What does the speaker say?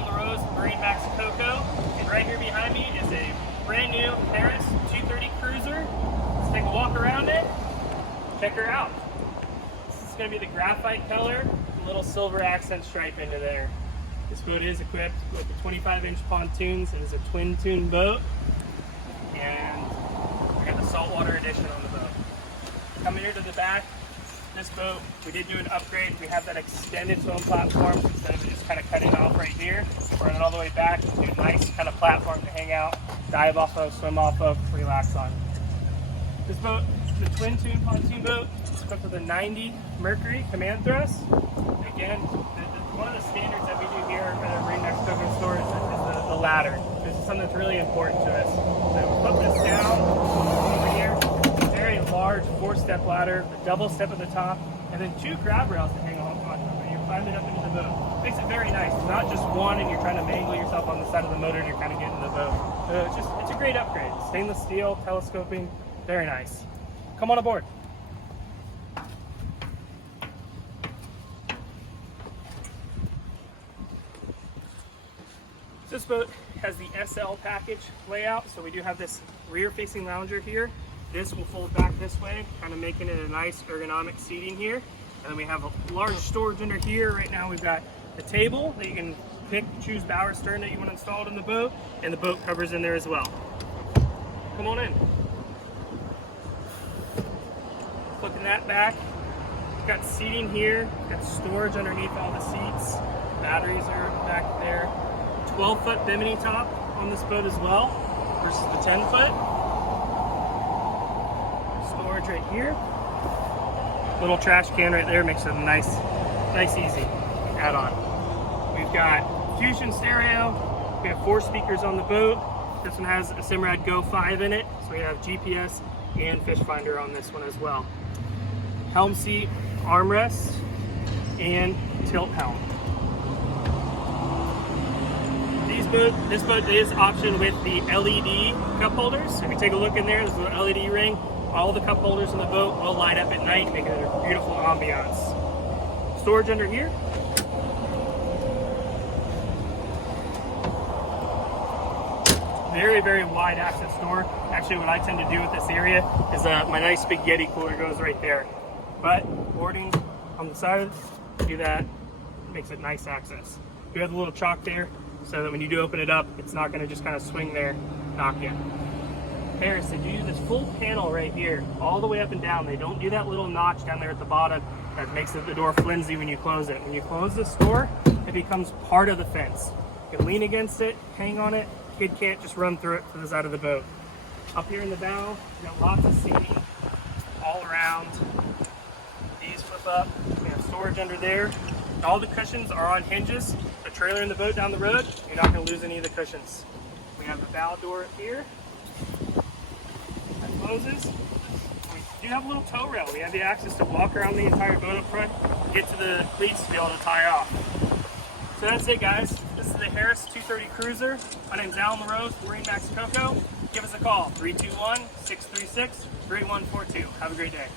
Alan LaRose, MarineMax Coco, and right here behind me is a brand new Harris 230 Cruiser. Let's take a walk around it, check her out. This is going to be the graphite color, a little silver accent stripe into there. This boat is equipped with the 25-inch pontoons. It is a twin-tune boat, and we got the saltwater edition on the boat. Coming here to the back, this boat, we did do an upgrade. We have that extended swim platform instead of just kind of cutting off right here. We're running all the way back to a nice kind of platform to hang out, dive off of, swim off of, relax on. This boat is a twin-tune pontoon boat. It's equipped with a 90 Mercury command thrust. Again, one of the standards that we do here at our MarineMax Coco store is the ladder. This is something that's really important to us. So we put this down over here. Very large 4-step ladder, a double step at the top, and then 2 grab rails to hang on when you're climbing up into the boat. Makes it very nice. It's not just one and you're trying to mangle yourself on the side of the motor and you're kind of getting in the boat. It's a great upgrade. Stainless steel, telescoping, very nice. Come on aboard. This boat has the SL package layout, so we do have this rear-facing lounger here. This will fold back this way, kind of making it a nice ergonomic seating here. And then we have a large storage under here. Right now we've got the table that you can choose bow or stern that you want installed in the boat, and the boat covers in there as well. Come on in. Flipping that back, we've got seating here, we've got storage underneath all the seats. Batteries are back there. 12-foot bimini top on this boat as well versus the 10-foot. Storage right here. Little trash can right there makes it a nice easy add-on. We've got Fusion stereo. We have 4 speakers on the boat. This one has a Simrad Go 5 in it, so we have GPS and fish finder on this one as well. Helm seat, armrest, and tilt helm. This boat is optioned with the LED cup holders. If you take a look in there, there's a LED ring. All the cup holders in the boat will light up at night, making it a beautiful ambiance. Storage under here. Very, very wide access door. Actually, what I tend to do with this area is my nice big Yeti cooler goes right there. But boarding on the side, do that, makes it nice access. We have the little chalk there, so that when you do open it up, it's not going to just kind of swing there, knock you. Harris, they do this full panel right here, all the way up and down. They don't do that little notch down there at the bottom that makes the door flimsy when you close it. When you close this door, it becomes part of the fence. You can lean against it, hang on it. Kid can't just run through it to the side of the boat. Up here in the bow, we got lots of seating all around. These flip up. We have storage under there. All the cushions are on hinges. The trailer in the boat down the road, you're not going to lose any of the cushions. We have the bow door here. That closes. We do have a little tow rail. We have the access to walk around the entire boat up front, get to the cleats to be able to tie off. So that's it, guys. This is the Harris 230 Cruiser. My name's Alan LaRose, MarineMax Coco. Give us a call, 321-636-3142. Have a great day.